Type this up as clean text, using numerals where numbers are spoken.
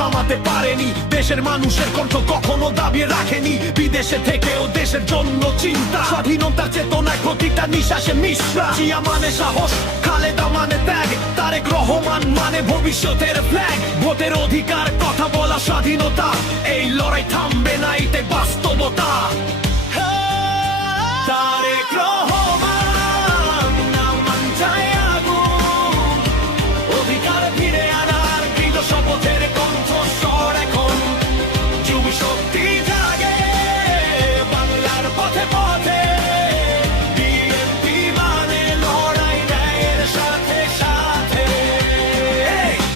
থামাতে পারেনি। দেশের মানুষের কণ্ঠ কখনো দাবিয়ে রাখেনি। বিদেশে থেকেও দেশের জন্য চিন্তা, স্বাধীনতার চেতনায় প্রতিটা নিঃশ্বাসে মিশ্রা। জিয়া মানে সাহস, খালেদা মানে ত্যাগ, তারেক রহমান মানে ভবিষ্যতের ফ্ল্যাগ। ভোটের অধিকার, কথা বলা, স্বাধীনতা, এই লড়াই থামবে না, এটাই বাস্তবতা।